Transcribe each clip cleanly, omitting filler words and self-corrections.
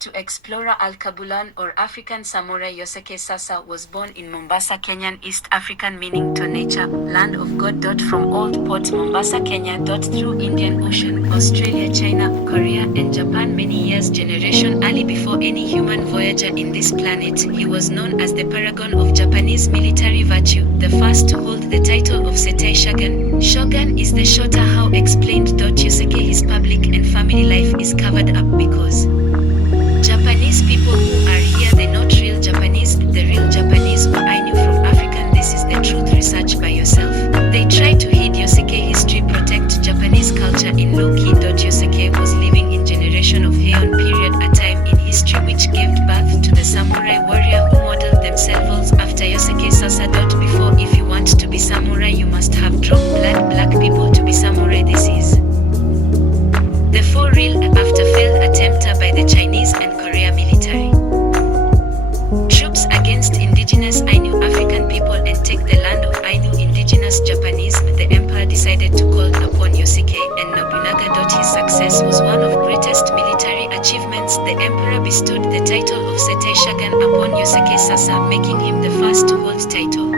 to explorer Alkebulan or African samurai YASUKE Sasa was born in Mombasa, Kenyan East African meaning to nature, land of God. From Old Port Mombasa, Kenya. Through Indian Ocean, Australia, China, Korea, and Japan many years generation early before any human voyager in this planet, he was known as the paragon of Japanese military virtue, the first to hold the title of Setai Shogun. Shogun is the shorter how explained. YASUKE his public and family life is covered up because Japanese people who are here, they're not real Japanese, the real Japanese who I knew from African. This is the truth, research by yourself. They try to hide YASUKE history, protect Japanese culture in low-key. YASUKE was living in generation of Heian period, a time in history which gave birth to the samurai warrior who modeled themselves after YASUKE Sasa. Before, if you want to be samurai, you must have drop blood black people to be samurai. This is the for real after failed attempt by the Chinese and Korea military troops against indigenous Ainu African people and take the land of Ainu indigenous Japanese. The emperor decided to call upon YASUKE and Nobunaga. His success was one of greatest military achievements. The emperor bestowed the title of Setai Shogun upon YASUKE Sasa, making him the first to hold title.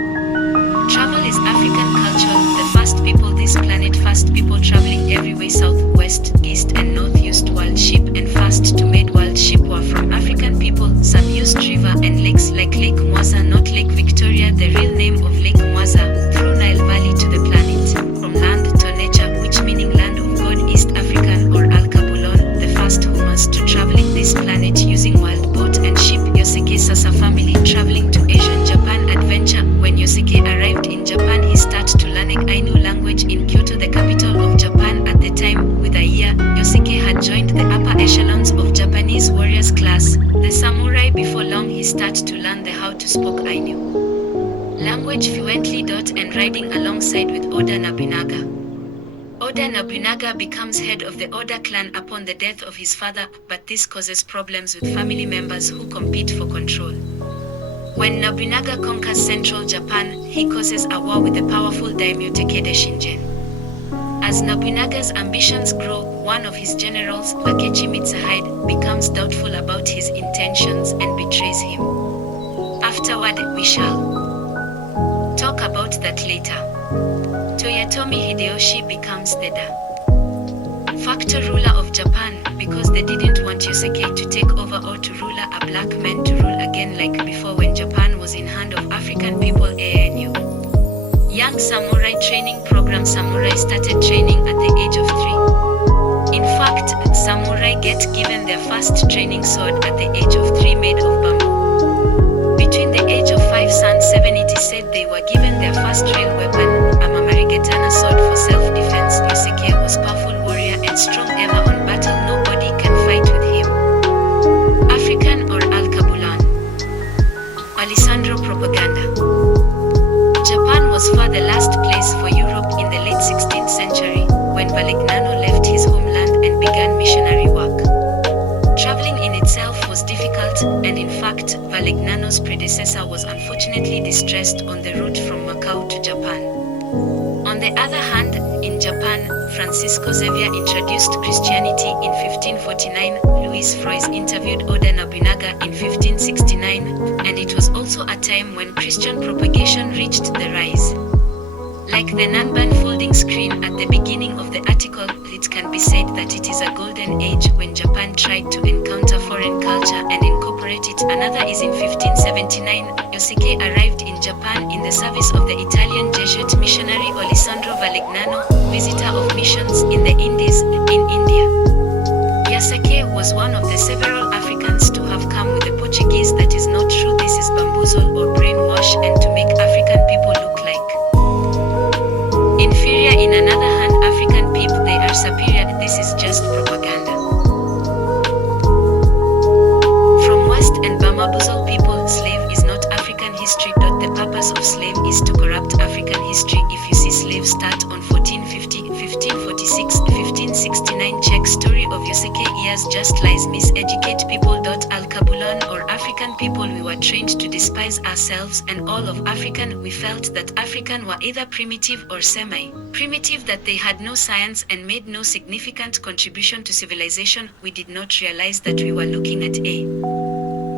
Travel is African culture. The first people this planet, first people traveling every way, south, west, east and north, used world ship, and first to made world ship were from African people. Some used river and lakes like Lake Mwaza, not Lake Victoria, the real name of Lake Mwaza, through Nile Valley to the planet, from land to nature, which meaning land of God, East African or Alkebulan, the first humans to traveling this planet using wild boat and ship. YASUKE Sasa family traveling to Asian Japan adventure. When YASUKE arrived in Japan, he started to learning Ainu language in Kyoto, the capital of Japan at the time. With a year, YASUKE had joined the upper echelons of Japanese warriors class, the samurai. Before long, he started to learn the how to speak Ainu language fluently. And riding alongside with Oda Nobunaga. Oda Nobunaga becomes head of the Oda clan upon the death of his father, but this causes problems with family members who compete for control. When Nobunaga conquers central Japan, he causes a war with the powerful daimyo Takeda Shingen. As Nobunaga's ambitions grow, one of his generals, Akechi Mitsuhide, becomes doubtful about his intentions and betrays him. Afterward, we shall talk about that later. Toyotomi Hideyoshi becomes the de facto ruler of Japan because they didn't want YASUKE to take over or to rule a black man to rule again like before when Japan was in hand of African people. ANU Young Samurai Training Program. Samurai started training at the age of 3. In fact, samurai get given their first training sword at the age of 3 made of bamboo. Between the age of 5 and 7 it is said they were given their first real weapon, a Mamarigetana sword for self-defense. YASUKE was powerful warrior and strong ever on battle. Nobody can fight with him. African or Alkebulan. Alessandro propaganda. Japan was far the last place for Europe in the late 16th century, when Valignano left his homeland and began missionary work. Traveling in itself was difficult, and in fact, Valignano's predecessor was unfortunately distressed on the route from Macau to Japan. On the other hand, in Japan, Francisco Xavier introduced Christianity in 1549, Louis Frois interviewed Oda Nobunaga in 1569, and it was also a time when Christian propagation reached the rise. Like the Nanban folding screen at the beginning of the article, it can be said that it is a golden age when Japan tried to encounter foreign culture and incorporate it. Another is in 1579, YASUKE arrived in Japan in the service of the Italian Jesuit missionary Alessandro Valignano, visitor of missions in the Indies, in India. YASUKE was one of the several Africans to have come with the Portuguese. That is not true. This is bamboozle or brainwash and to make African people look like inferior. In another hand, African people, they are superior. This is just propaganda from West and bamboozle people. Slave is not African history. The purpose of slave is to corrupt African history. If you see slaves start on 1450, 1546, 1569, check story of Yasuke ears just lies miseducate people. Al-Kabulon or African people, we were trained to despise ourselves and all of African. We felt that African were either primitive or semi-primitive, that they had no science and made no significant contribution to civilization. We did not realize that we were looking at a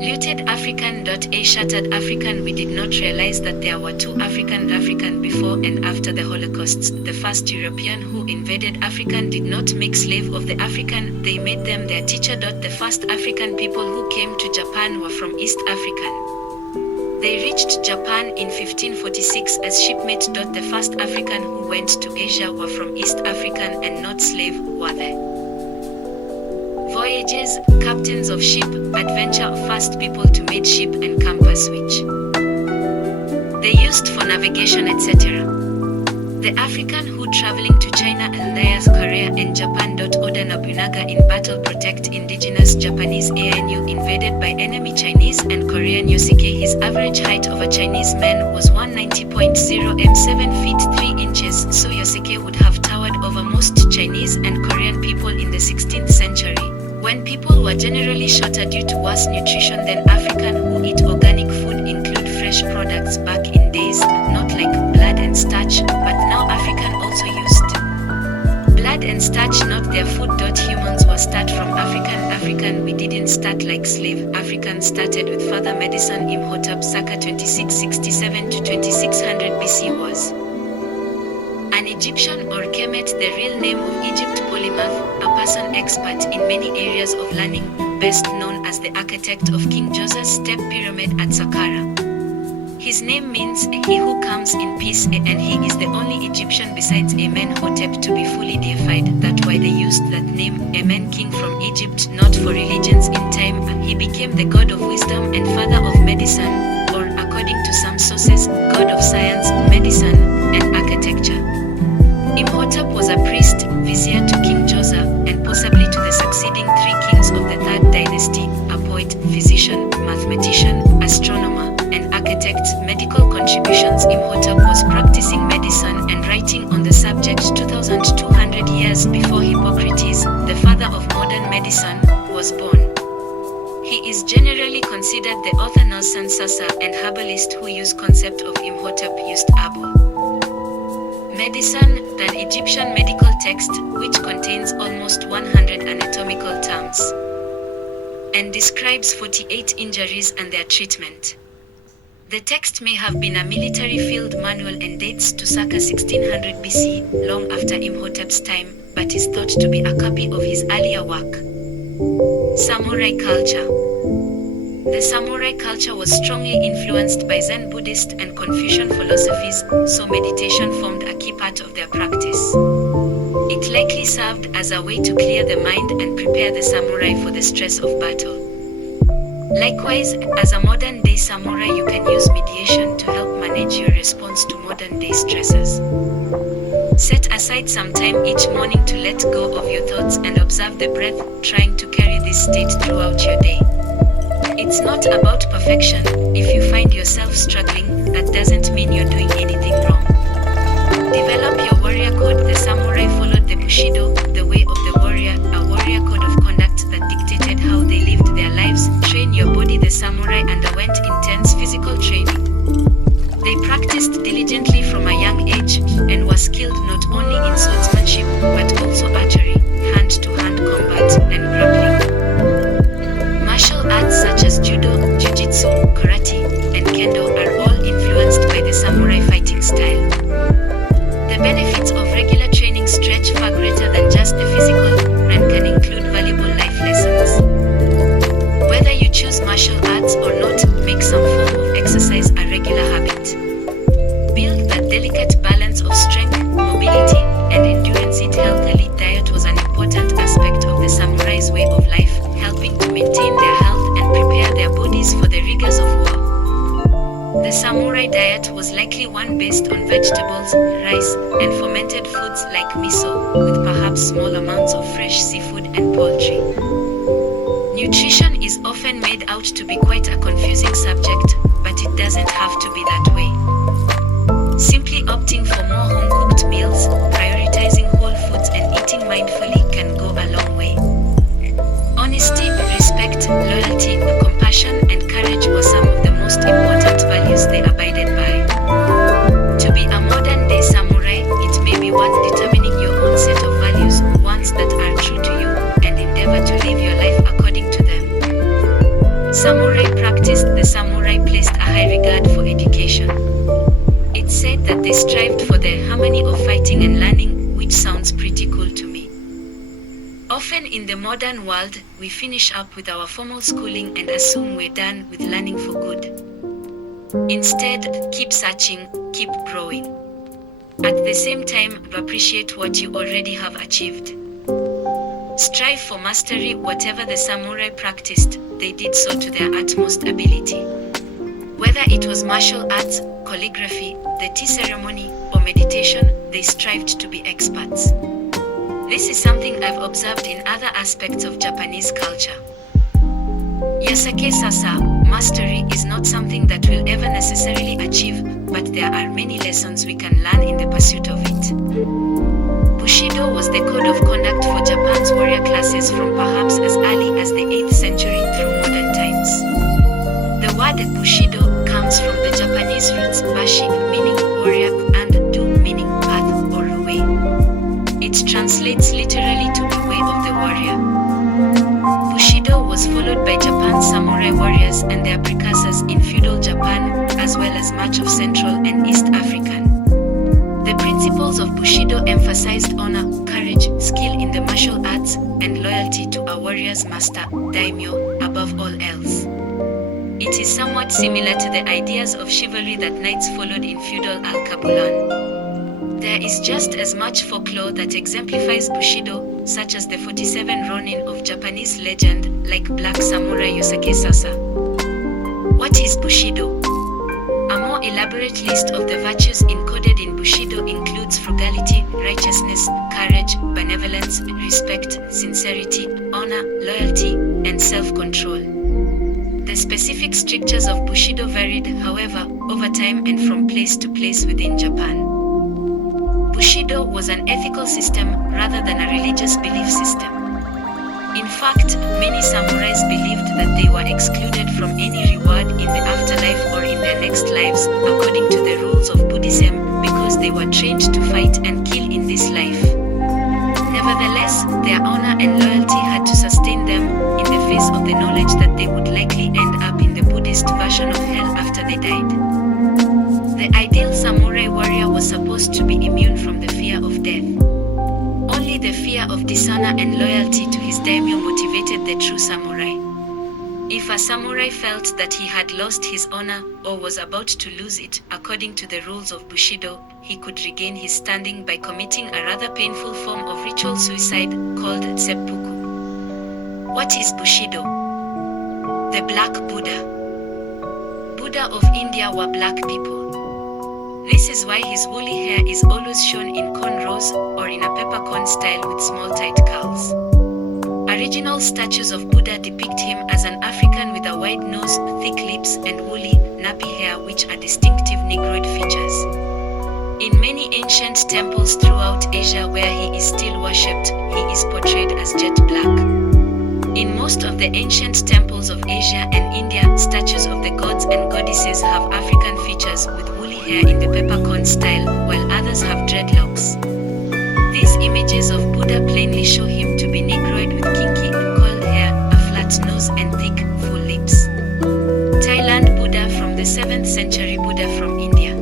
looted African. A shattered African. We did not realize that there were two African before and after the Holocausts. The first European who invaded African did not make slave of the African, they made them their teacher. The first African people who came to Japan were from East African. They reached Japan in 1546 as shipmate. The first African who went to Asia were from East African and not slave, were the voyages, captains of ship, adventure of first people to made ship and compass which they used for navigation, etc. The African who traveling to China, Alliance, Korea and Japan. Oda Nobunaga in battle protect indigenous Japanese. ANU invaded by enemy Chinese and Korean. Yasuke, his average height of a Chinese man was 190.0 m 7 feet 3 inches, so Yasuke would have towered over most Chinese and Korean people in the 16th century, when people were generally shorter due to worse nutrition than African who eat organic food, include fresh products. Back in days, not like blood and starch, but now African also used blood and starch, not their food. Humans were start from African, we didn't start like slave. African started with further medicine. Imhotep circa 2667 to 2600 BC was an Egyptian or Kemet, the real name of Egypt. Polymath, a person expert in many areas of learning, best known as the architect of King Joseph's step pyramid at Saqqara. His name means he who comes in peace, and he is the only Egyptian besides Amenhotep to be fully deified. That's why they used that name, Amen, king from Egypt, not for religions. In time, he became the god of wisdom and father of medicine, or according to some sources, god of science, medicine, and architecture. Imhotep was a priest, vizier to King Joseph, and possibly to the succeeding three kings of the third dynasty, a poet, physician, mathematician, astronomer, and architect. Medical contributions. Imhotep was practicing medicine and writing on the subject 2200 years before Hippocrates, the father of modern medicine, was born. He is generally considered the author. Nelson Sasa, an herbalist who used concept of Imhotep, used herbal medicine, an Egyptian medical text, which contains almost 100 anatomical terms and describes 48 injuries and their treatment. The text may have been a military field manual and dates to circa 1600 BC, long after Imhotep's time, but is thought to be a copy of his earlier work. Samurai culture. The samurai culture was strongly influenced by Zen, Buddhist, and Confucian philosophies, so meditation formed a key part of their practice. It likely served as a way to clear the mind and prepare the samurai for the stress of battle. Likewise, as a modern-day samurai, you can use meditation to help manage your response to modern-day stresses. Set aside some time each morning to let go of your thoughts and observe the breath, trying to carry this state throughout your day. It's not about perfection. If you find yourself struggling, that doesn't mean you're doing anything wrong. Develop your warrior code. The samurai followed the Bushido, the way of the warrior, a warrior code of conduct that dictated how they lived their lives. Train your body. The samurai underwent intense physical training. They practiced diligently from a young age, and were skilled not only in swordsmanship, but also archery, hand-to-hand combat, and grappling. Martial arts such as judo, jiu-jitsu, karate, and kendo are all influenced by the samurai fighting style. The benefits of regular training stretch far greater than just the physical, and can include valuable life lessons. Whether you choose martial arts or not, make some form of exercise a regular habit. Build that delicate balance of strength, mobility, and endurance. Eat healthily. Diet was an important aspect of the samurai's way of life, helping to maintain their health and prepare their bodies for the rigors of war. The samurai diet was likely one based on vegetables, rice, and fermented foods like miso, with perhaps small amounts of fresh seafood and poultry. Nutrition is often made out to be quite a confusing subject, but it doesn't have to be that way. Simply opting for more home-cooked meals, prioritizing whole foods, and eating mindfully can go a long way. Often in the modern world, we finish up with our formal schooling and assume we're done with learning for good. Instead, keep searching, keep growing. At the same time, appreciate what you already have achieved. Strive for mastery. Whatever the samurai practiced, they did so to their utmost ability. Whether it was martial arts, calligraphy, the tea ceremony, or meditation, they strived to be experts. This is something I've observed in other aspects of Japanese culture. Yasuke Sasa, mastery, is not something that we'll ever necessarily achieve, but there are many lessons we can learn in the pursuit of it. Bushido was the code of conduct for Japan's warrior classes from perhaps as early as the 8th century through modern times. The word Bushido comes from the Japanese roots bashi, meaning warrior, and do, meaning path or way. It translates literally to the way of the warrior. Bushido was followed by Japan's samurai warriors and their precursors in feudal Japan, as well as much of Central and East African. The principles of Bushido emphasized honor, courage, skill in the martial arts, and loyalty to a warrior's master, daimyo, above all else. It is somewhat similar to the ideas of chivalry that knights followed in feudal Al-Kabulan. There is just as much folklore that exemplifies Bushido, such as the 47 Ronin of Japanese legend, like Black Samurai YASUKE Sasa. What is Bushido? A more elaborate list of the virtues encoded in Bushido includes frugality, righteousness, courage, benevolence, respect, sincerity, honor, loyalty, and self-control. The specific strictures of Bushido varied, however, over time and from place to place within Japan. Bushido was an ethical system rather than a religious belief system. In fact, many samurais believed that they were excluded from any reward in the afterlife or in their next lives, according to the rules of Buddhism, because they were trained to fight and kill in this life. Nevertheless, their honor and loyalty had to sustain them in the face of the knowledge that they would likely end up in the Buddhist version of hell after they died. The ideal samurai warrior was supposed to be immune from the fear of death. Only the fear of dishonor and loyalty to his daimyo motivated the true samurai. If a samurai felt that he had lost his honor or was about to lose it, according to the rules of Bushido, he could regain his standing by committing a rather painful form of ritual suicide called seppuku. What is Bushido? The Black Buddha. Buddha of India were black people. This is why his woolly hair is always shown in cornrows or in a peppercorn style with small tight curls. Original statues of Buddha depict him as an African with a wide nose, thick lips, and woolly, nappy hair, which are distinctive Negroid features. In many ancient temples throughout Asia where he is still worshipped, he is portrayed as jet black. In most of the ancient temples of Asia and India, statues of the gods and goddesses have African features with woolly hair in the peppercorn style, while others have dreadlocks. These images of Buddha plainly show him to be Negroid with kinky, coiled hair, a flat nose, and thick, full lips. Thailand Buddha from the 7th century Buddha from India.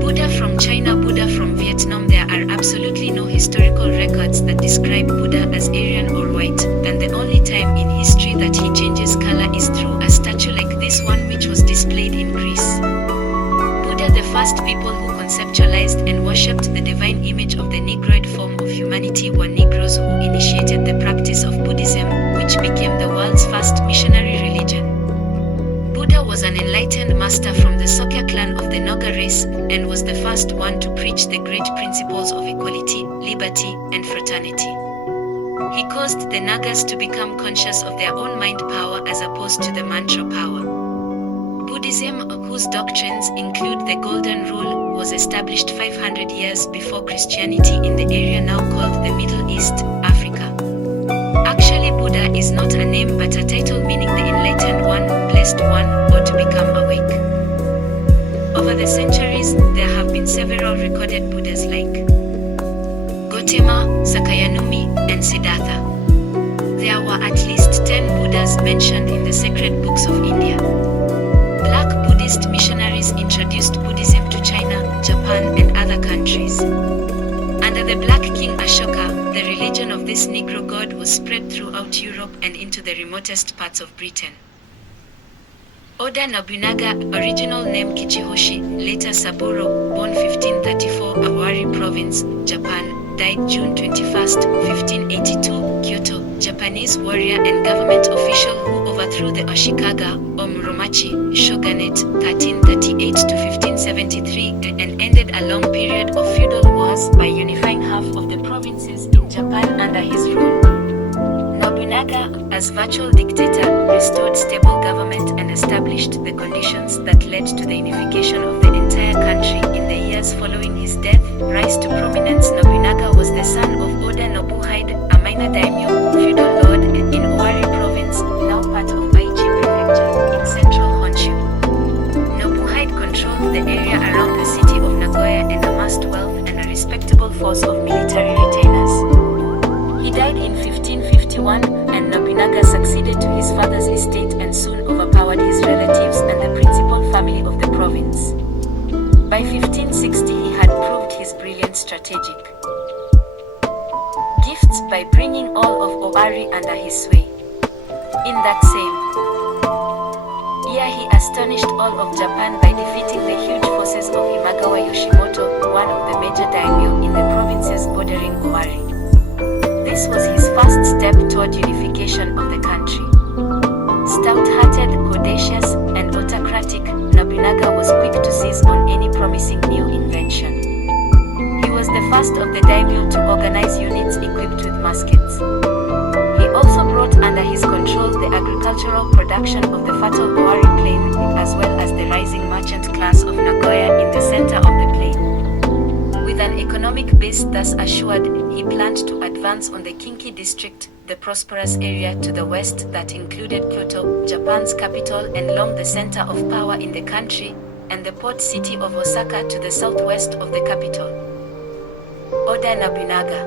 Buddha from China Buddha from Vietnam. There are absolutely no historical records that describe Buddha as Aryan or white, and the only time in history that he changes color is through a statue like this one which was displayed in Greece. Buddha, the first people who conceptualized and worshipped the divine image of the Negroid form of humanity, were Negroes who initiated the practice of Buddhism, which became the world's first missionary religion. Buddha was an enlightened master from the Sokya clan of the Noga race, and was the first one to preach the great principles of equality, liberty, and fraternity. He caused the Nagas to become conscious of their own mind power as opposed to the mantra power. Buddhism, whose doctrines include the Golden Rule, was established 500 years before Christianity in the area now called the Middle East, Africa. Actually, Buddha is not a name but a title meaning the enlightened one, blessed one, or to become awake. Over the centuries, there have been several recorded Buddhas like Gautama, Sakyayanumi, and Siddhartha. There were at least 10 Buddhas mentioned in the sacred books of India. Black Buddhist missionaries introduced Buddhism to China, Japan, and other countries. Under the Black King Ashoka, the religion of the this Negro god was spread throughout Europe and into the remotest parts of Britain. Oda Nobunaga, original name Kichihoshi, later Saburo, born 1534, Awari Province, Japan, died June 21, 1582, Kyoto, Japanese warrior and government official who overthrew the Ashikaga, or Muromachi, shogunate, 1338 to 1573, and ended a long period of feudal wars by unifying half of the provinces in Japan under his rule. Nobunaga, as virtual dictator, restored stable government and established the conditions that led to the unification of the entire country in the years following his death. Rise to prominence. Nobunaga was the son of Oda Nobuhide, a minor daimyo, feudal lord in Owari Province, now part of Aichi Prefecture, in central Honshu. Nobuhide controlled the area around the city of Nagoya and amassed wealth and a respectable force of military retainers. He died in 1551, and Nobunaga succeeded to his father's estate and soon overpowered his relatives and the principal family of the province. By 1560 he had proved his brilliant strategic gifts by bringing all of Owari under his sway. In that same year he astonished all of Japan by defeating the huge forces of Imagawa Yoshimoto, one of the major daimyo in the provinces bordering Owari. This was his first step toward unification of the country. Stout-hearted, audacious, and autocratic, Nobunaga was quick to seize on any promising new invention. He was the first of the daimyo to organize units equipped with muskets. He also brought under his control the agricultural production of the fertile Owari plain, as well as the rising merchant class of Nagoya in the center of the plain. With an economic base thus assured, he planned to advance on the Kinki district, the prosperous area to the west that included Kyoto, Japan's capital and long the center of power in the country, and the port city of Osaka to the southwest of the capital. Oda Nobunaga.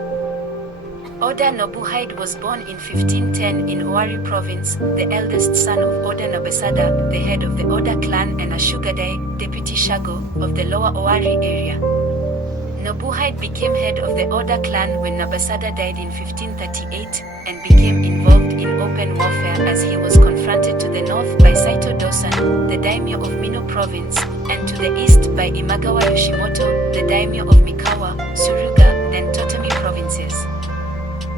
Oda Nobuhide was born in 1510 in Owari Province, the eldest son of Oda Nobesada, the head of the Oda clan and a Shugadai, deputy shago, of the lower Owari area. Nobuhide became head of the Oda clan when Nobesada died in 1538 and became involved in open warfare as he was confronted to the north by Saito Dosan, the daimyo of Mino Province, and to the east by Imagawa Yoshimoto, the daimyo of Mikawa, Suruga, and Totomi provinces.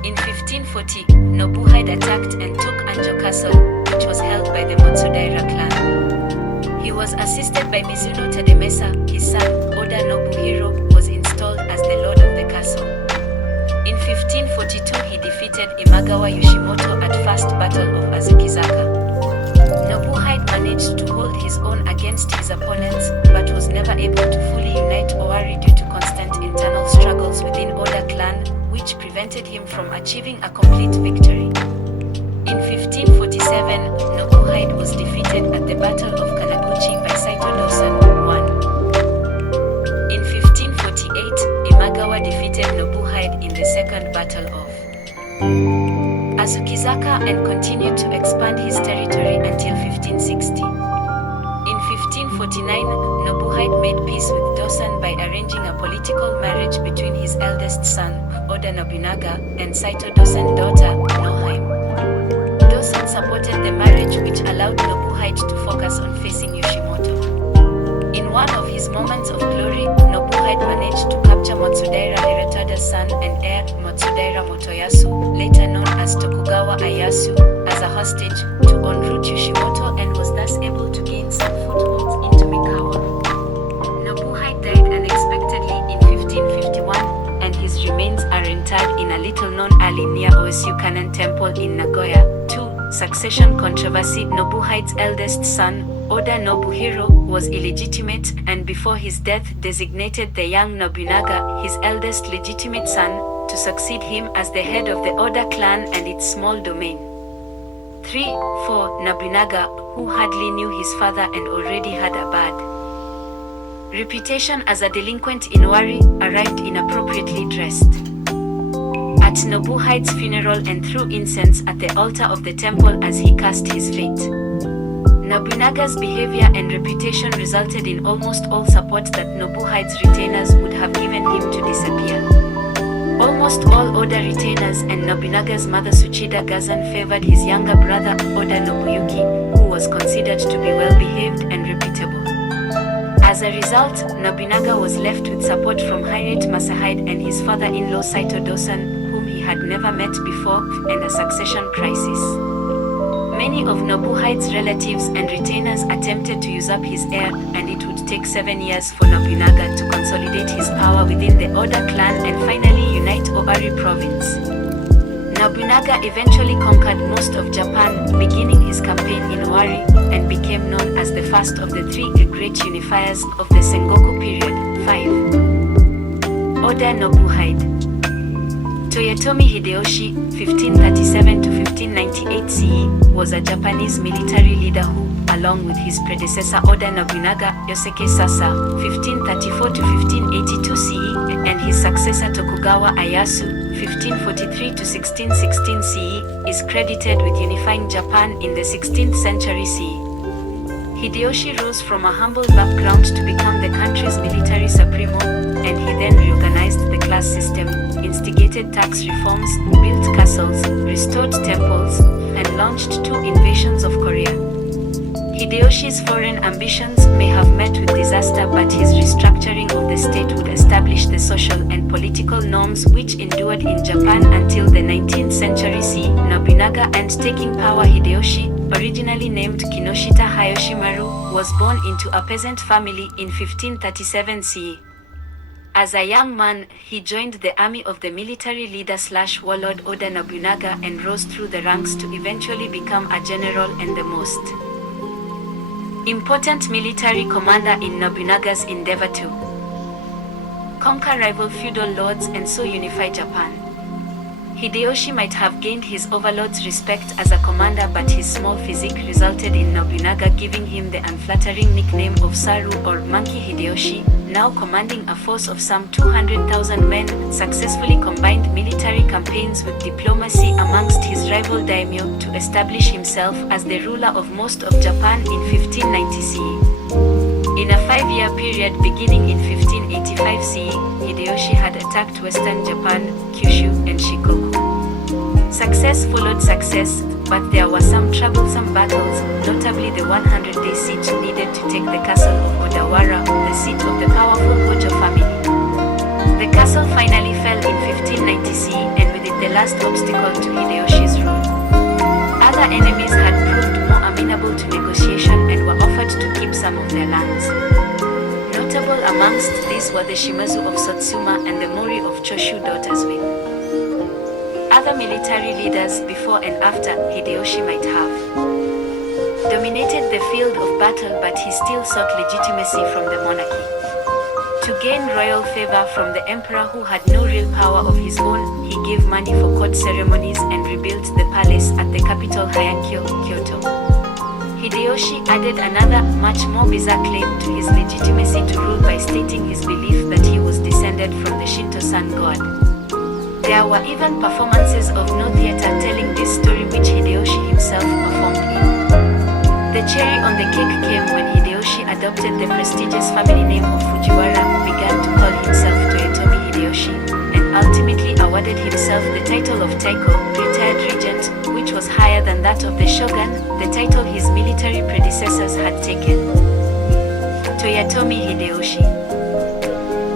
In 1540, Nobuhide attacked and took Anjo Castle, which was held by the Matsudaira clan. He was assisted by Mizuno Tademesa. His son, Oda Nobuhiro, was installed as the lord of the castle. In 1542 he defeated Imagawa Yoshimoto at First Battle of Azukizaka. Nobuhide managed to hold his own against his opponents, but was never able to fully unite Owari due to constant internal struggles within Oda clan, which prevented him from achieving a complete victory. In 1547, Nobuhide was defeated at the Battle of Kanaguchi by Saito Dosan I. In 1548, Imagawa defeated Nobuhide in the Second Battle of Azukizaka and continued to expand his territory until 1560. In 1549, Nobuhide made peace with Dosan by arranging a political marriage between his eldest son, Oda Nobunaga, and Saito Dosan's daughter, Nohaime. Dosan supported the marriage, which allowed Nobuhide to focus on facing Yoshimoto. In one of his moments of glory, Nobuhide managed to capture Matsudaira Hiratada's son and heir, Matsudaira Motoyasu, later known as Tokugawa Ieyasu, as a hostage, to en route Yoshimoto, and was thus able to gain some footholds into Mikawa. Nobuhide died unexpectedly in 1551, and his remains are interred in a little-known alley near Oisyukanan Temple in Nagoya. 2. Succession controversy. Nobuhide's eldest son, Oda Nobuhiro, was illegitimate, and before his death designated the young Nobunaga, his eldest legitimate son, to succeed him as the head of the Oda clan and its small domain. 3. 4. Nobunaga, who hardly knew his father and already had a bad reputation as a delinquent in Owari, arrived inappropriately dressed at Nobuhide's funeral and threw incense at the altar of the temple as he cast his fate. Nobunaga's behavior and reputation resulted in almost all support that Nobuhide's retainers would have given him to disappear. Almost all Oda retainers and Nobunaga's mother Tsuchida Gazan favored his younger brother Oda Nobuyuki, who was considered to be well-behaved and reputable. As a result, Nobunaga was left with support from Hirate Masahide and his father-in-law Saito Dosan, whom he had never met before, and a succession crisis. Many of Nobuhide's relatives and retainers attempted to usurp his heir, and it would take 7 years for Nobunaga to consolidate his power within the Oda clan and finally unite Owari province. Nobunaga eventually conquered most of Japan, beginning his campaign in Owari, and became known as the first of the three great unifiers of the Sengoku period. 5. Oda Nobuhide. Toyotomi Hideyoshi, 1537 to 1598 CE, was a Japanese military leader who, along with his predecessor Oda Nobunaga, YASUKE Sasa, 1534 to 1582 CE, and his successor Tokugawa Ieyasu, 1543 to 1616 CE, is credited with unifying Japan in the 16th century CE. Hideyoshi rose from a humble background to become the country's military supremo, and he then reorganized the class system, instigated tax reforms, built castles, restored temples, and launched 2 invasions of Korea. Hideyoshi's foreign ambitions may have met with disaster, but his restructuring of the state would establish the social and political norms which endured in Japan until the 19th century CE. Nobunaga, and taking power Hideyoshi, originally named Kinoshita Hayoshimaru, was born into a peasant family in 1537 CE. As a young man, he joined the army of the military leader/warlord Oda Nobunaga and rose through the ranks to eventually become a general and the most important military commander in Nobunaga's endeavor to conquer rival feudal lords and so unify Japan. Hideyoshi might have gained his overlord's respect as a commander, but his small physique resulted in Nobunaga giving him the unflattering nickname of Saru or Monkey. Hideyoshi, now commanding a force of some 200,000 men, successfully combined military campaigns with diplomacy amongst his rival daimyo to establish himself as the ruler of most of Japan in 1590 CE. In a 5-year period beginning in 1585 CE, Hideyoshi had attacked western Japan, Kyushu, and Shikoku. Success followed success, but there were some troublesome battles, notably the 100-day siege needed to take the castle of Odawara, the seat of the powerful Hojo family. The castle finally fell in 1590 CE, and with it the last obstacle to Hideyoshi's rule. Other enemies had proved more amenable to negotiation and were offered to keep some of their lands. Notable amongst these were the Shimazu of Satsuma and the Mori of Choshu daughters with other military leaders before and after Hideyoshi might have dominated the field of battle, but he still sought legitimacy from the monarchy. To gain royal favor from the emperor, who had no real power of his own, he gave money for court ceremonies and rebuilt the palace at the capital Heiankyo, Kyoto. Hideyoshi added another, much more bizarre claim to his legitimacy to rule by stating his belief that he was descended from the Shinto sun god. There were even performances of no theater telling this story, which Hideyoshi himself performed in. The cherry on the cake came when Hideyoshi adopted the prestigious family name of Fujiwara, who began to call himself Toyotomi Hideyoshi, and ultimately awarded himself the title of Taiko, retired regent, which was higher than that of the shogun, the title his military predecessors had taken. Toyotomi Hideyoshi.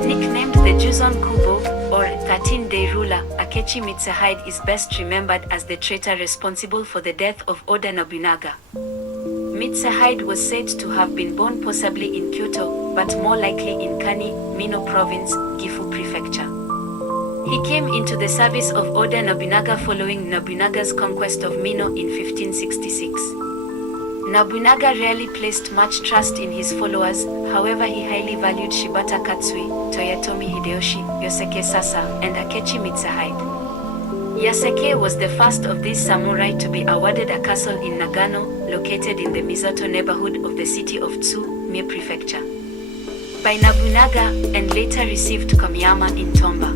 Nicknamed the Juzon Kubo, or 13-day ruler, Akechi Mitsuhide is best remembered as the traitor responsible for the death of Oda Nobunaga. Mitsuhide was said to have been born possibly in Kyoto, but more likely in Kani, Mino Province, Gifu Prefecture. He came into the service of Oda Nobunaga following Nobunaga's conquest of Mino in 1566. Nobunaga rarely placed much trust in his followers, however he highly valued Shibata Katsui, Toyotomi Hideyoshi, YASUKE Sasa, and Akechi Mitsuhide. Yasuke was the first of these samurai to be awarded a castle in Nagano, located in the Mizoto neighborhood of the city of Tsu, Mie Prefecture, by Nobunaga, and later received Komiyama in Tomba.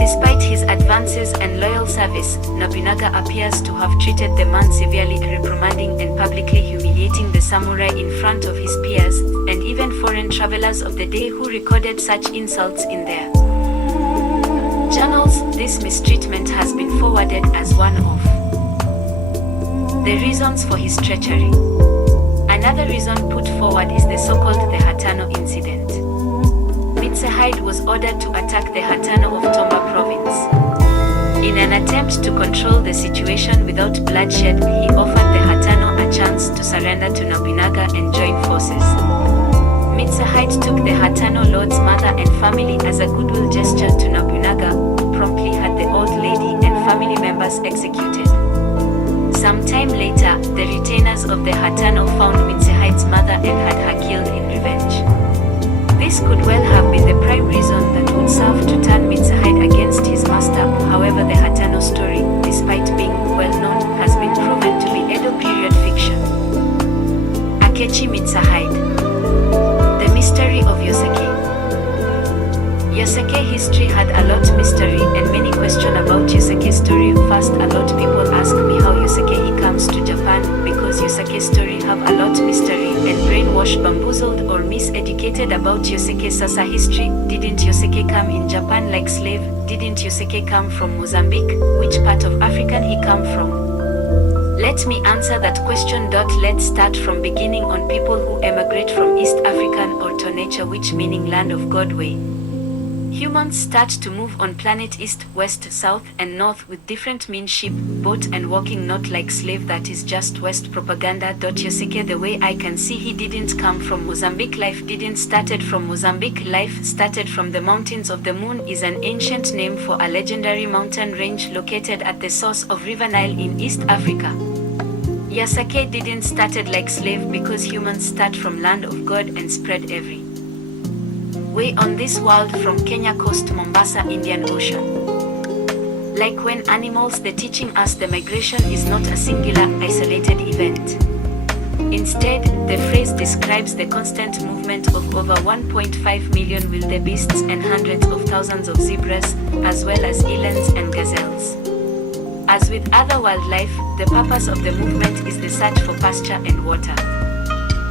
Despite his advances and loyal service, Nobunaga appears to have treated the man severely, reprimanding and publicly humiliating the samurai in front of his peers, and even foreign travelers of the day who recorded such insults in their journals, this mistreatment has been forwarded as one of the reasons for his treachery. Another reason put forward is the so-called the Hatano incident. Mitsahide was ordered to attack the Hatano of Tomba province. In an attempt to control the situation without bloodshed, he offered the Hatano a chance to surrender to Nobunaga and join forces. Mitsahide took the Hatano lord's mother and family as a goodwill gesture to Nobunaga, who promptly had the old lady and family members executed. Sometime later, the retainers of the Hatano found Mitsahide's mother and had her killed in revenge. This could well have been the prime reason that would serve to turn Mitsahide against his master. However, the Hatano story, despite being well known, has been proven to be Edo period fiction. Akechi Mitsahide. The mystery of Yasuke. Yasuke history had a lot mystery and many questions about Yasuke's story. First, a lot people ask me how Yasuke he comes to Japan, because Yasuke's story have a lot mystery and brainwashed, bamboozled or miseducated about Yasuke Sasa history. Didn't Yasuke come in Japan like slave? Didn't Yasuke come from Mozambique? Which part of Africa he come from? Let me answer that question. Let's start from beginning on people who emigrate from East African or Tonacha, which meaning land of God way. Humans start to move on planet East, West, South and North with different means: ship, boat and walking, not like slave. That is just West propaganda. Yasuke, the way I can see, he didn't come from Mozambique. Life didn't started from Mozambique. Life started from the mountains of the moon is an ancient name for a legendary mountain range located at the source of River Nile in East Africa. Yasuke didn't started like slave because humans start from land of God and spread every way on this world from Kenya coast to Mombasa Indian Ocean. Like when animals, the teaching us the migration is not a singular, isolated event. Instead, the phrase describes the constant movement of over 1.5 million wildebeests and hundreds of thousands of zebras, as well as elands and gazelles. As with other wildlife, the purpose of the movement is the search for pasture and water.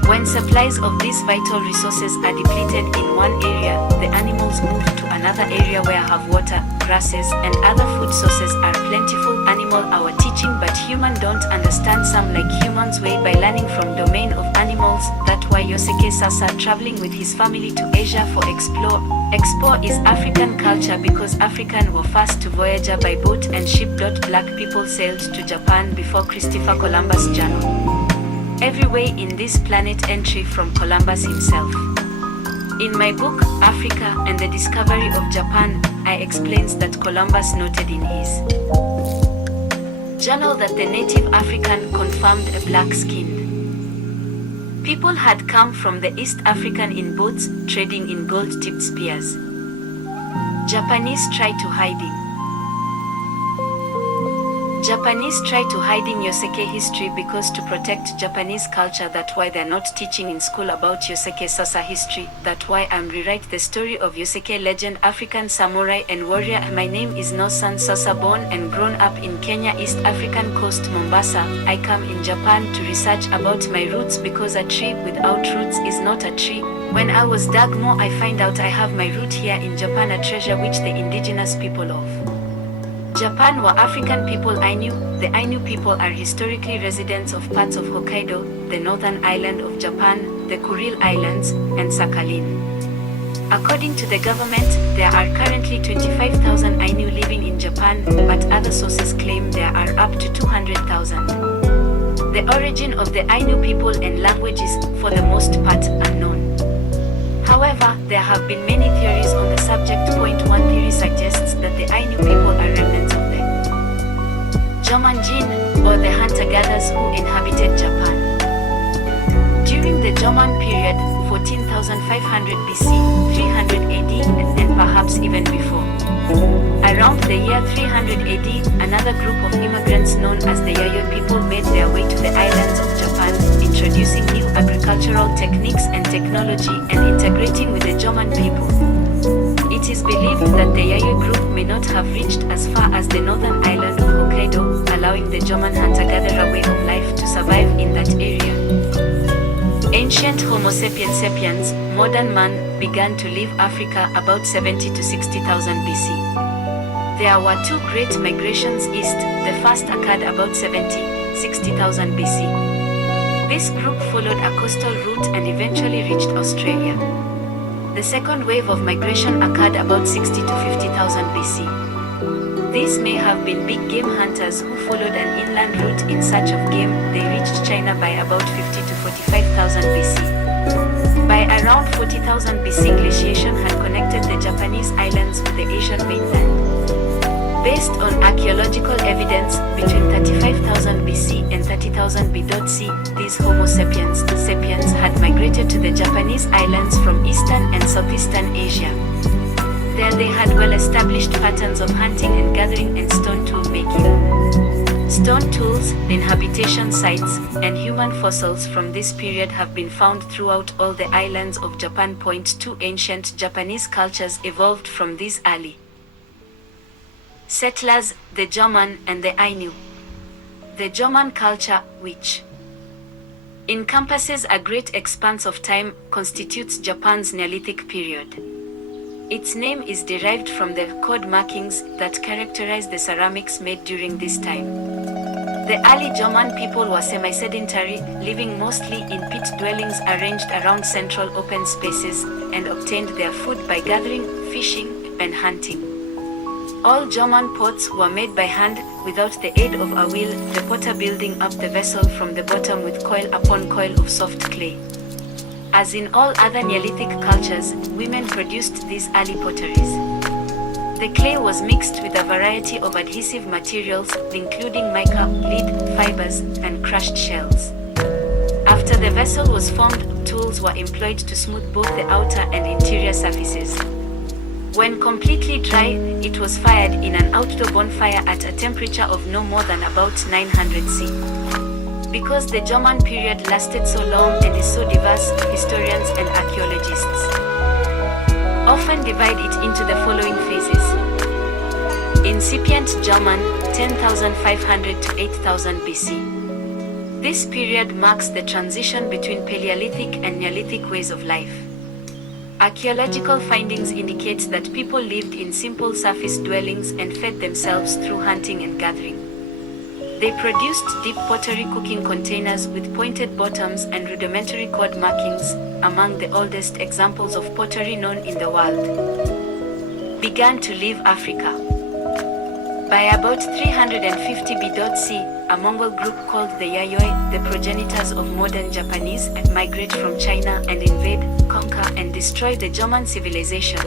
When supplies of these vital resources are depleted in one area, the animals move to another area where have water, grasses, and other food sources are plentiful. Animal our teaching, but human don't understand some like humans way by learning from domain of animals. That's why YASUKE Sasa traveling with his family to Asia for explore. Explore is African culture because African were first to voyage by boat and ship. Black people sailed to Japan before Christopher Columbus journey. Every way in this planet entry from Columbus himself. In my book, Africa and the Discovery of Japan, I explains that Columbus noted in his journal that the native African confirmed a black-skinned people had come from the East African in boats, trading in gold-tipped spears. Japanese try to hiding Yasuke history because to protect Japanese culture. That's why they're not teaching in school about Yasuke Sasa history. That's why I'm rewrite the story of Yasuke legend, African samurai and warrior. My name is Nosan Sasa, born and grown up in Kenya, East African coast, Mombasa. I come in Japan to research about my roots because a tree without roots is not a tree. When I was dug more, I find out I have my root here in Japan, a treasure which the indigenous people of Japan were African people. The Ainu people are historically residents of parts of Hokkaido, the northern island of Japan, the Kuril Islands, and Sakhalin. According to the government, there are currently 25,000 Ainu living in Japan, but other sources claim there are up to 200,000. The origin of the Ainu people and language is, for the most part, unknown. However, there have been many theories on the subject. One theory suggests that the Ainu people are remnants of the Jomon-jin, or the hunter-gatherers who inhabited Japan. During the Jomon period, 14,500 BC, 300 AD, and perhaps even before. Around the year 300 AD, another group of immigrants known as the Yayoi people made their way to the islands of Japan, introducing new agricultural techniques and technology and integrating with the Jomon people. It is believed that the Yayoi group may not have reached as far as the northern island of Hokkaido, allowing the Jomon hunter-gatherer way of life to survive in that area. Ancient Homo sapiens, modern man, began to leave Africa about 70 to 60,000 BC. There were two great migrations east. The first occurred about 60,000 BC. This group followed a coastal route and eventually reached Australia. The second wave of migration occurred about 60 to 50,000 BC. These may have been big game hunters who followed an inland route in search of game. They reached China by about 50 to 45,000 BC. By around 40,000 BC, glaciation had connected the Japanese islands with the Asian mainland. Based on archaeological evidence, between 35,000 BC and 30,000 BC, these Homo sapiens had migrated to the Japanese islands from eastern and southeastern Asia. There they had well-established patterns of hunting and gathering and stone tool making. Stone tools, inhabitation sites, and human fossils from this period have been found throughout all the islands of Japan. Point 2. Ancient Japanese cultures evolved from these early settlers, the Jomon and the Ainu. The Jomon culture, which encompasses a great expanse of time, constitutes Japan's Neolithic period. Its name is derived from the code markings that characterize the ceramics made during this time. The early Jomon people were semi-sedentary, living mostly in pit dwellings arranged around central open spaces, and obtained their food by gathering, fishing, and hunting. All Jomon pots were made by hand, without the aid of a wheel, the potter building up the vessel from the bottom with coil upon coil of soft clay. As in all other Neolithic cultures, women produced these early potteries. The clay was mixed with a variety of adhesive materials, including mica, lead, fibers, and crushed shells. After the vessel was formed, tools were employed to smooth both the outer and interior surfaces. When completely dry, it was fired in an outdoor bonfire at a temperature of no more than about 900 C. Because the Jomon period lasted so long and is so diverse, historians and archaeologists often divide it into the following phases. Incipient Jomon, 10,500 to 8,000 BC. This period marks the transition between Paleolithic and Neolithic ways of life. Archaeological findings indicate that people lived in simple surface dwellings and fed themselves through hunting and gathering. They produced deep pottery cooking containers with pointed bottoms and rudimentary code markings, among the oldest examples of pottery known in the world. Began to leave Africa. By about 350 BC, a Mongol group called the Yayoi, the progenitors of modern Japanese, migrate from China and invade, conquer, and destroy the Jomon civilization.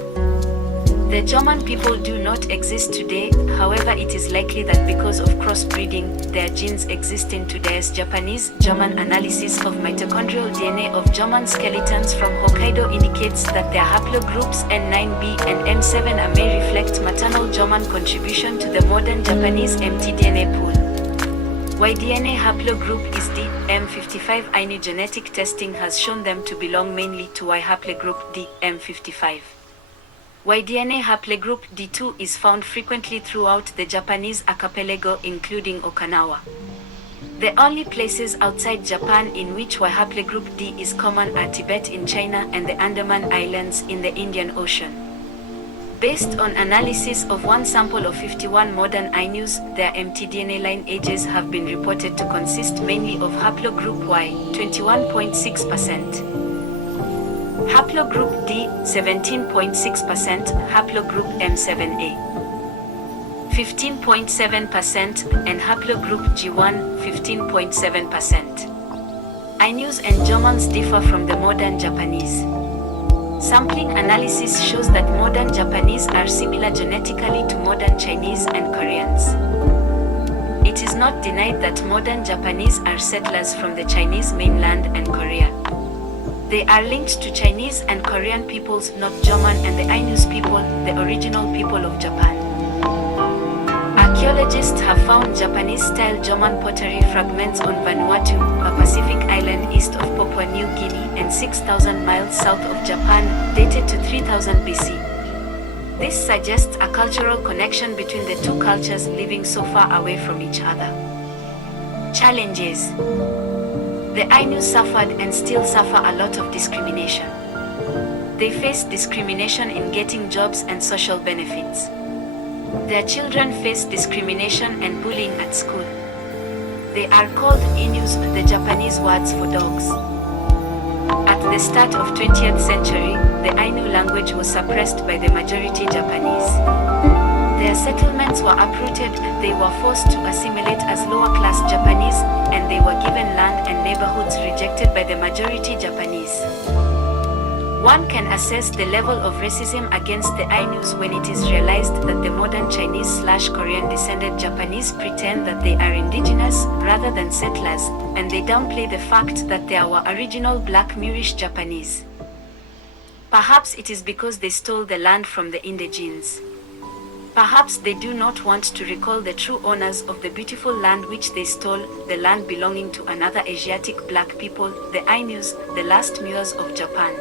The Jomon people do not exist today, however it is likely that because of crossbreeding, their genes exist in today's Japanese. Jomon analysis of mitochondrial DNA of Jomon skeletons from Hokkaido indicates that their haplogroups N9b and M7A may reflect maternal Jomon contribution to the modern Japanese mtDNA pool. Y-DNA haplogroup is D, M55. Ainu genetic testing has shown them to belong mainly to Y haplogroup D, M55. Y-DNA haplogroup D2 is found frequently throughout the Japanese archipelago including Okinawa. The only places outside Japan in which Y haplogroup D is common are Tibet in China and the Andaman Islands in the Indian Ocean. Based on analysis of one sample of 51 modern Ainus, their mtDNA lineages have been reported to consist mainly of haplogroup Y, 21.6%. Haplogroup D, 17.6%, haplogroup M7A, 15.7%, and haplogroup G1, 15.7%. Ainus and Jomons differ from the modern Japanese. Sampling analysis shows that modern Japanese are similar genetically to modern Chinese and Koreans. It is not denied that modern Japanese are settlers from the Chinese mainland and Korea. They are linked to Chinese and Korean peoples, not Jomon and the Ainus people, the original people of Japan. Archaeologists have found Japanese-style Jomon pottery fragments on Vanuatu, a Pacific island east of Papua New Guinea and 6,000 miles south of Japan, dated to 3000 BC. This suggests a cultural connection between the two cultures living so far away from each other. Challenges. The Ainu suffered and still suffer a lot of discrimination. They face discrimination in getting jobs and social benefits. Their children face discrimination and bullying at school. They are called Inus, the Japanese words for dogs. At the start of 20th century, the Ainu language was suppressed by the majority Japanese. Their settlements were uprooted, they were forced to assimilate as lower-class Japanese, and they were given land and neighborhoods rejected by the majority Japanese. One can assess the level of racism against the Ainus when it is realized that the modern Chinese/Korean descended Japanese pretend that they are indigenous rather than settlers, and they downplay the fact that they were original black Moorish Japanese. Perhaps it is because they stole the land from the indigenes. Perhaps they do not want to recall the true owners of the beautiful land which they stole, the land belonging to another Asiatic black people, the Ainus, the last Moors of Japan.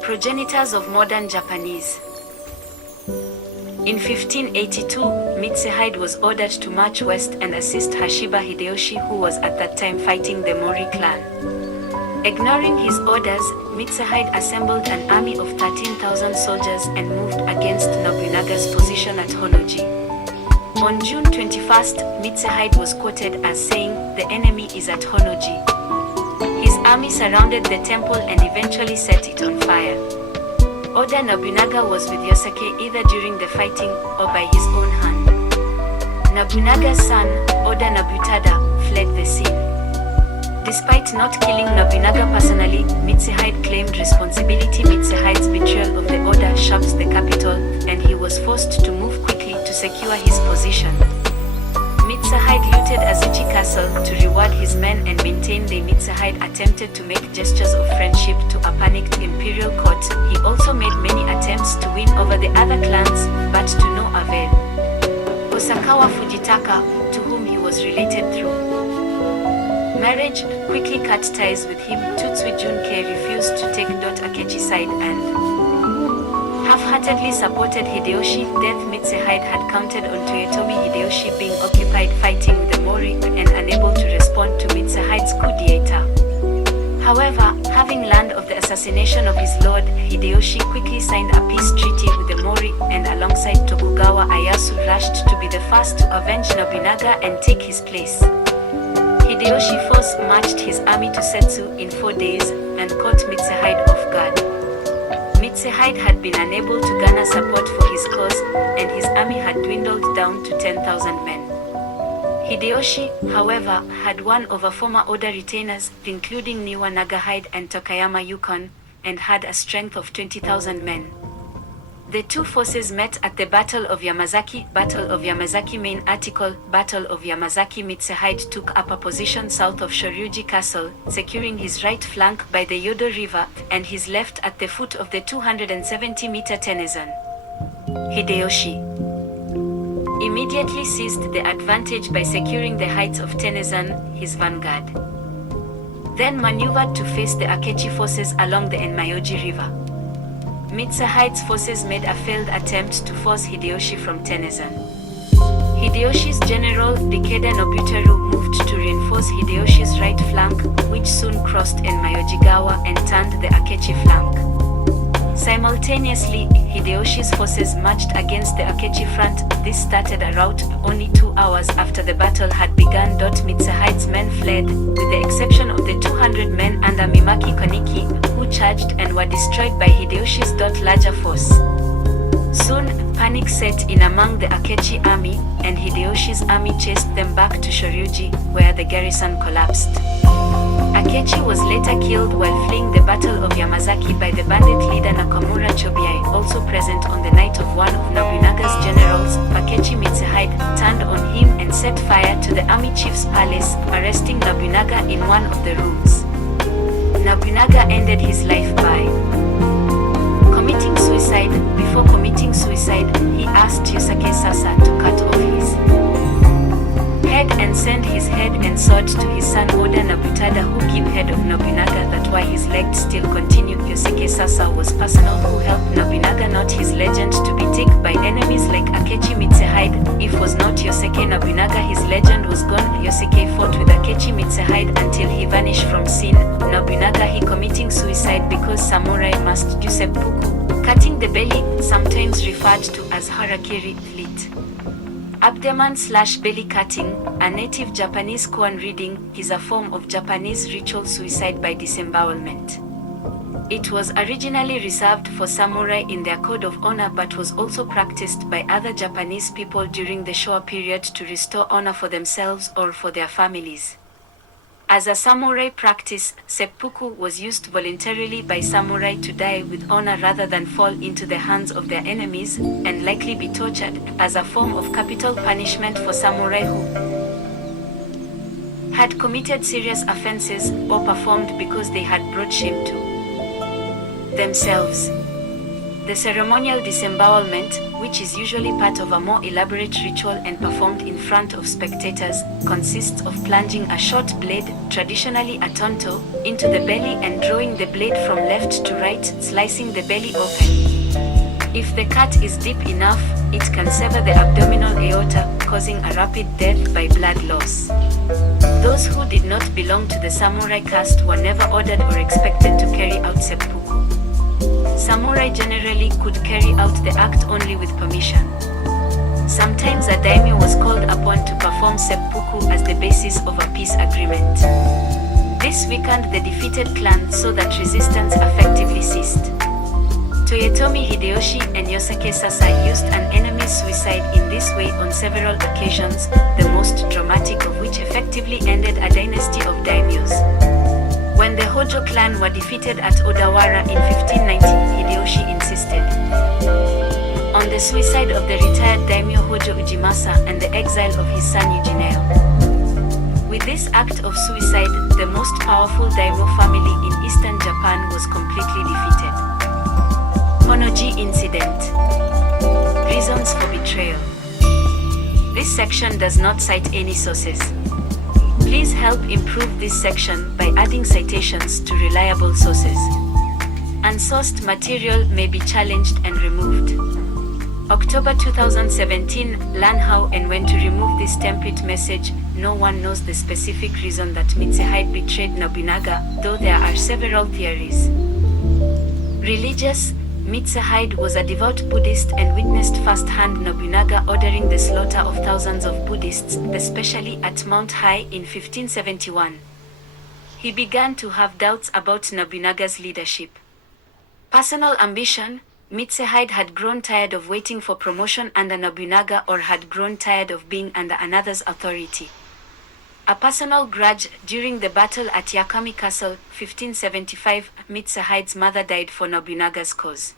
Progenitors of modern Japanese. In 1582, Mitsehide was ordered to march west and assist Hashiba Hideyoshi, who was at that time fighting the Mori clan. Ignoring his orders, Mitsehide assembled an army of 13,000 soldiers and moved against Nobunaga's position at Honnoji. On June 21st, Mitsehide was quoted as saying, "The enemy is at Honnoji." His army surrounded the temple and eventually set it on fire. Oda Nobunaga was with Yasuke either during the fighting or by his own hand. Nobunaga's son, Oda Nobutada, fled the scene. Despite not killing Nobunaga personally, Mitsehide claimed responsibility. Mitsehide's betrayal of the order shocked the capital, and he was forced to move quickly to secure his position. Mitsehide looted Azuchi Castle to reward his men and maintain the Mitsehide attempted to make gestures of friendship to a panicked imperial court. He also made many attempts to win over the other clans, but to no avail. Osakawa Fujitaka, to whom he was related through marriage, quickly cut ties with him. Tutsui Junkei refused to take Akechi's side and half-heartedly supported Hideyoshi's death. Mitsehide had counted on Toyotomi Hideyoshi being occupied fighting the Mori and unable to respond to Mitsehide's coup d'etat. However, having learned of the assassination of his lord, Hideyoshi quickly signed a peace treaty with the Mori and alongside Tokugawa Ieyasu rushed to be the first to avenge Nobunaga and take his place. Hideyoshi force marched his army to Setsu in 4 days and caught Mitsehide off guard. Mitsehide had been unable to garner support for his cause, and his army had dwindled down to 10,000 men. Hideyoshi, however, had won over former Oda retainers, including Niwa Nagahide and Tokayama Yukon, and had a strength of 20,000 men. The two forces met at the Battle of Yamazaki. Battle of Yamazaki main article, Battle of Yamazaki. Mitsehide took up a position south of Shoryuji Castle, securing his right flank by the Yodo River, and his left at the foot of the 270-meter Tenezan. Hideyoshi immediately seized the advantage by securing the heights of Tenezan, his vanguard. Then maneuvered to face the Akechi forces along the Enmayoji River. Mitsehide's forces made a failed attempt to force Hideyoshi from Tenezan. Hideyoshi's general, Ikeda Nobutaru, moved to reinforce Hideyoshi's right flank, which soon crossed Enmayojigawa and turned the Akechi flank. Simultaneously, Hideyoshi's forces marched against the Akechi front. This started a rout only 2 hours after the battle had begun. Mitsehide's men fled, with the exception of the 200 men under Mimaki Koniki, who charged and were destroyed by Hideyoshi's larger force. Soon, panic set in among the Akechi army, and Hideyoshi's army chased them back to Shoryuji, where the garrison collapsed. Akechi was later killed while fleeing the Battle of Yamazaki by the bandit leader Nakamura Chobiai. Also present on the night of one of Nobunaga's generals, Akechi Mitsehide, turned on him and set fire to the army chief's palace, arresting Nobunaga in one of the rooms. Nobunaga ended his life by committing suicide. Before committing suicide, he asked YASUKE Sasa to cut off his head and send his head and sword to his son Oda Nobutada, who kept head of Nobunaga. That's why his legs still continue. YASUKE Sasa was personal, who helped Nobunaga not his legend to be taken by enemies like Akechi Mitsehide. If was not Yosuke Nobunaga, his legend was gone. Yosuke fought with Akechi Akechi Mitsuhide until he vanished from scene, Nobunaga he committing suicide because samurai must do seppuku, cutting the belly, sometimes referred to as harakiri, slit. Abdomen/belly cutting, a native Japanese koan reading, is a form of Japanese ritual suicide by disembowelment. It was originally reserved for samurai in their code of honor but was also practiced by other Japanese people during the Showa period to restore honor for themselves or for their families. As a samurai practice, seppuku was used voluntarily by samurai to die with honor rather than fall into the hands of their enemies, and likely be tortured, as a form of capital punishment for samurai who had committed serious offenses or performed because they had brought shame to themselves. The ceremonial disembowelment, which is usually part of a more elaborate ritual and performed in front of spectators, consists of plunging a short blade, traditionally a tonto, into the belly and drawing the blade from left to right, slicing the belly open. If the cut is deep enough, it can sever the abdominal aorta, causing a rapid death by blood loss. Those who did not belong to the samurai caste were never ordered or expected to carry out seppuku. Samurai generally could carry out the act only with permission. Sometimes a daimyo was called upon to perform seppuku as the basis of a peace agreement. This weakened the defeated clan so that resistance effectively ceased. Toyotomi Hideyoshi and Yasuke Sasa used an enemy's suicide in this way on several occasions, the most dramatic of which effectively ended a dynasty of daimyos. When the Hojo clan were defeated at Odawara in 1519, Hideyoshi insisted on the suicide of the retired daimyo Hojo Ujimasa and the exile of his son Yujineo. With this act of suicide, the most powerful daimyo family in eastern Japan was completely defeated. Honoji Incident. Reasons for betrayal. This section does not cite any sources. Please help improve this section by adding citations to reliable sources. Unsourced material may be challenged and removed. October 2017, learn how and when to remove this template message. No one knows the specific reason that Mitsuhide betrayed Nobunaga, though there are several theories. Religious. Mitsuhide was a devout Buddhist and witnessed firsthand Nobunaga ordering the slaughter of thousands of Buddhists, especially at Mount Hai in 1571. He began to have doubts about Nobunaga's leadership. Personal ambition. Mitsuhide had grown tired of waiting for promotion under Nobunaga or had grown tired of being under another's authority. A personal grudge. During the battle at Yakami Castle, 1575, Mitsuhide's mother died for Nobunaga's cause.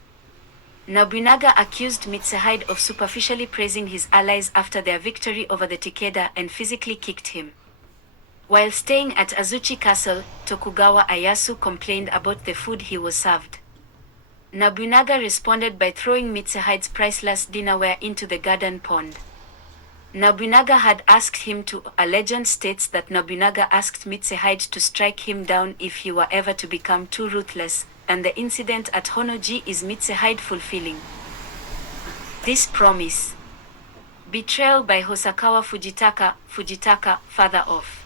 Nobunaga accused Mitsuhide of superficially praising his allies after their victory over the Takeda and physically kicked him. While staying at Azuchi Castle, Tokugawa Ieyasu complained about the food he was served. Nobunaga responded by throwing Mitsuhide's priceless dinnerware into the garden pond. Nobunaga had asked him to. A legend states that Nobunaga asked Mitsuhide to strike him down if he were ever to become too ruthless, and the incident at Honoji is Mitsuhide fulfilling this promise. Betrayal by Hosokawa Fujitaka, father of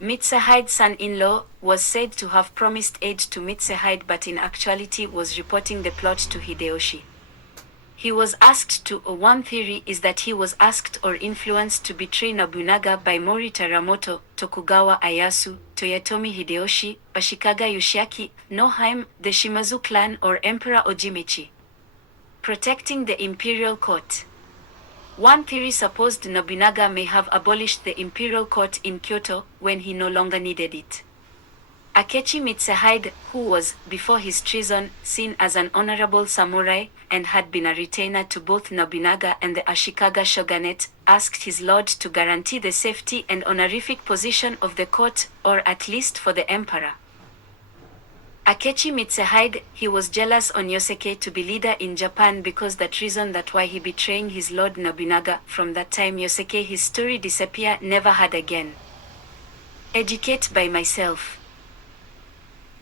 Mitsuhide's son-in-law, was said to have promised aid to Mitsuhide but in actuality was reporting the plot to Hideyoshi. He was asked to. One theory is that he was asked or influenced to betray Nobunaga by Mori Teramoto, Tokugawa Ieyasu, Toyotomi Hideyoshi, Ashikaga Yoshiaki, Nohaim, the Shimazu clan or Emperor Ojimichi. Protecting the imperial court. One theory supposed Nobunaga may have abolished the imperial court in Kyoto when he no longer needed it. Akechi Mitsuhide, who was, before his treason, seen as an honorable samurai, and had been a retainer to both Nobunaga and the Ashikaga shogunate, asked his lord to guarantee the safety and honorific position of the court, or at least for the emperor. Akechi Mitsuhide, he was jealous on Yasuke to be leader in Japan because that reason that why he betraying his lord Nobunaga. From that time Yasuke his story disappear never heard again. Educate by myself.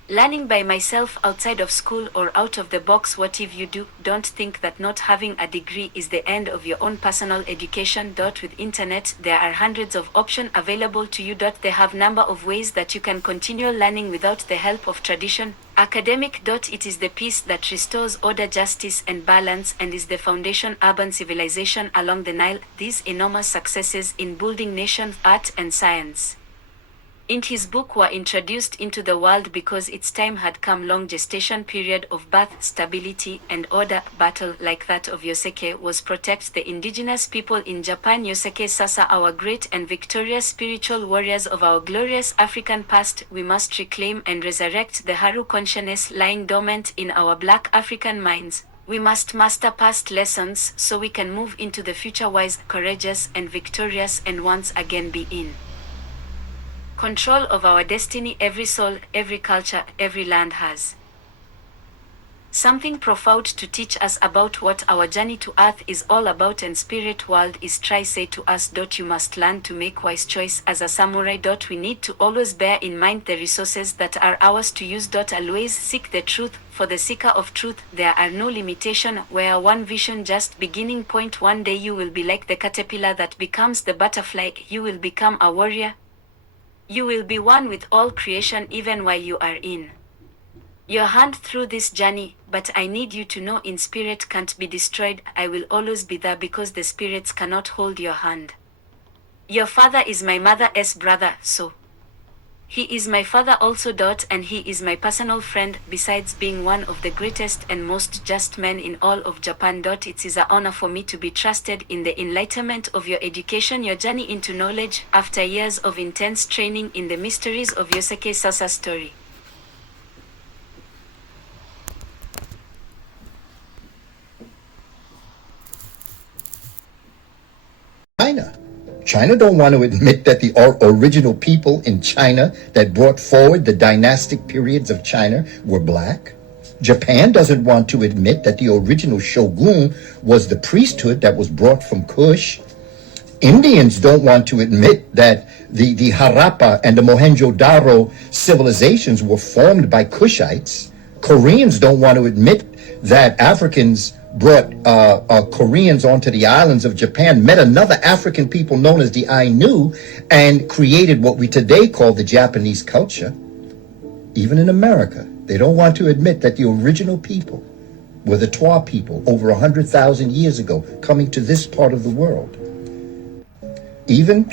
Learning by myself outside of school or out of the box. What if you do? Don't think that not having a degree is the end of your own personal education. With internet, there are hundreds of options available to you. They have number of ways that you can continue learning without the help of tradition. Academic. It is the piece that restores order, justice, and balance, and is the foundation urban civilization along the Nile. These enormous successes in building nations, art, and science in his book were introduced into the world because its time had come. Long gestation period of birth, stability, and order. Battle like that of Yasuke was protect the indigenous people in Japan. Yasuke Sasa, our great and victorious spiritual warriors of our glorious African past, we must reclaim and resurrect the Haru consciousness lying dormant in our Black African minds. We must master past lessons so we can move into the future wise, courageous, and victorious, and once again be in control of our destiny. Every soul, every culture, every land has something profound to teach us about what our journey to earth is all about, and spirit world is try say to us. You must learn to make wise choice as a samurai. We need to always bear in mind the resources that are ours to use. Always seek the truth. For the seeker of truth, there are no limitation. Where one vision just beginning point. One day you will be like the caterpillar that becomes the butterfly. You will become a warrior. You will be one with all creation even while you are in your hand through this journey. But I need you to know in spirit can't be destroyed. I will always be there because the spirits cannot hold your hand. Your father is my mother's brother, so he is my father also. And he is my personal friend, besides being one of the greatest and most just men in all of Japan. It is an honor for me to be trusted in the enlightenment of your education, your journey into knowledge, after years of intense training in the mysteries of YASUKE Sasa story. China don't want to admit that the original people in China that brought forward the dynastic periods of China were black. Japan doesn't want to admit that the original shogun was the priesthood that was brought from Kush. Indians don't want to admit that the Harappa and the Mohenjo-Daro civilizations were formed by Kushites. Koreans don't want to admit that Africans brought Koreans onto the islands of Japan, met another African people known as the Ainu, and created what we today call the Japanese culture. Even in America, they don't want to admit that the original people were the Twa people over 100,000 years ago, coming to this part of the world. Even